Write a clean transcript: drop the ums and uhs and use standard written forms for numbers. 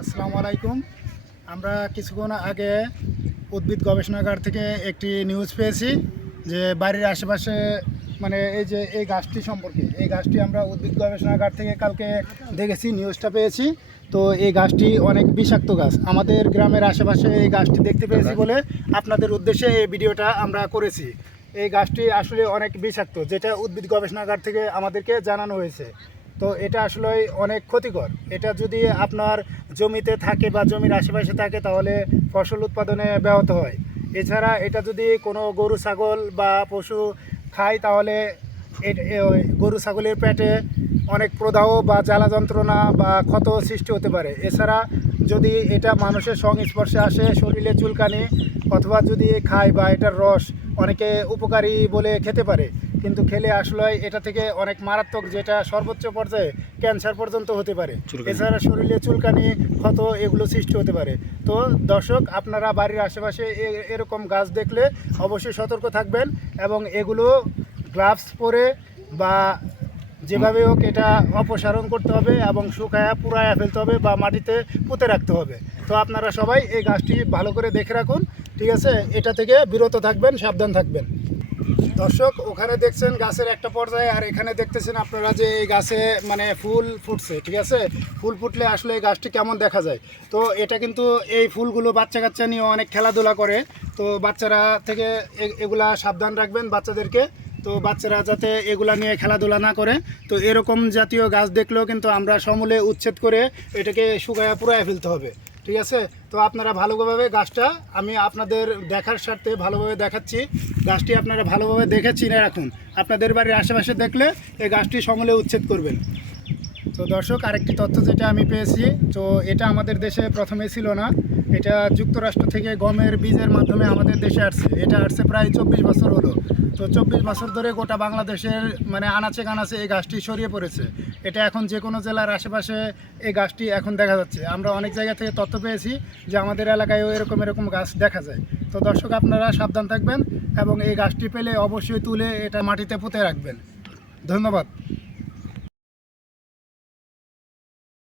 আসসালামু আলাইকুম। আমরা কিছুক্ষণ আগে উদ্ভিদ গবেষণাগার থেকে একটি নিউজ পেয়েছি যে বাড়ির আশেপাশে মানে এই গাছটি সম্পর্কে। এই গাছটি আমরা উদ্ভিদ গবেষণাগার থেকে কালকে দেখেছি, নিউজটা পেয়েছি। তো এই গাছটি অনেক বিষাক্ত গাছ। আমাদের গ্রামের আশেপাশে এই গাছটি দেখতে পেয়েছি বলে আপনাদের উদ্দেশ্যে এই ভিডিওটা আমরা করেছি। এই গাছটি আসলে অনেক বিষাক্ত, যেটা উদ্ভিদ গবেষণাগার থেকে আমাদেরকে জানানো হয়েছে। তো এটা আসলে অনেক ক্ষতিকর। এটা যদি আপনার জমিতে থাকে বা জমির আশেপাশে থাকে তাহলে ফসল উৎপাদনে ব্যাহত হয়। এছাড়া এটা যদি কোনো গরু ছাগল বা পশু খায় তাহলে ওই গরু ছাগলের পেটে অনেক প্রদাহ বা জ্বালা যন্ত্রণা বা ক্ষত সৃষ্টি হতে পারে। এছাড়া যদি এটা মানুষের সংস্পর্শে আসে, শরীরে চুলকানি, অথবা যদি খায় বা এটার রস অনেকে উপকারী বলে খেতে পারে, কিন্তু খেলে আসলে এটা থেকে অনেক মারাত্মক, যেটা সর্বোচ্চ পর্যায়ে ক্যান্সার পর্যন্ত হতে পারে। এছাড়া শরীরে চুলকানি, ক্ষত এগুলো সৃষ্টি হতে পারে। তো দর্শক, আপনারা বাড়ির আশেপাশে এরকম গাছ দেখলে অবশ্যই সতর্ক থাকবেন এবং এগুলো গ্লাভস পরে বা যেভাবে হোক এটা অপসারণ করতে হবে এবং শুকায়া পুড়ায়া ফেলতে হবে বা মাটিতে পুঁতে রাখতে হবে। তো আপনারা সবাই এই গাছটি ভালো করে দেখে রাখুন, ঠিক আছে? এটা থেকে বিরত থাকবেন, সাবধান থাকবেন। দর্শক, ওখানে দেখছেন গাছের একটা পর্যায়ে, আর এখানে দেখতেছেন আপনারা যে এই গাছে মানে ফুল ফুটছে, ঠিক আছে? ফুল ফুটলে আসলে এই গাছটি কেমন দেখা যায়। তো এটা কিন্তু এই ফুলগুলো বাচ্চা কাচ্চা নিয়ে অনেক খেলাধুলা করে। তো বাচ্চারা থেকে এগুলা সাবধান রাখবেন বাচ্চাদেরকে। তো বাচ্চারা যাতে এগুলা নিয়ে খেলাধুলা না করে। তো এরকম জাতীয় গাছ দেখলেও কিন্তু আমরা সমূলে উচ্ছেদ করে এটাকে শুকায়া পুড়ায় ফেলতে হবে, ঠিক আছে? তো আপনারা ভালোভাবে গাছটা, আমি আপনাদের দেখার স্বার্থে ভালোভাবে দেখাচ্ছি। গাছটি আপনারা ভালোভাবে দেখে চিনে রাখুন। আপনাদের বাড়ির আশেপাশে দেখলে এই গাছটি সমূলে উচ্ছেদ করবেন। তো দর্শক, আরেকটি তথ্য যেটা আমি পেয়েছি, তো এটা আমাদের দেশে প্রথমে ছিল না। এটা যুক্তরাষ্ট্র থেকে গমের বীজের মাধ্যমে আমাদের দেশে আসছে। এটা আসছে প্রায় 24 বছর হলো। তো 24 বছর ধরে গোটা বাংলাদেশের মানে আনাচে কানাচে এই গাছটি ছড়িয়ে পড়েছে। এটা এখন যে কোনো জেলার আশেপাশে এই গাছটি এখন দেখা যাচ্ছে। আমরা অনেক জায়গা থেকে তথ্য পেয়েছি যে আমাদের এলাকায়ও এরকম গাছ দেখা যায়। তো দর্শক, আপনারা সাবধান থাকবেন এবং এই গাছটি পেলে অবশ্যই তুলে এটা মাটিতে পুঁতে রাখবেন। ধন্যবাদ।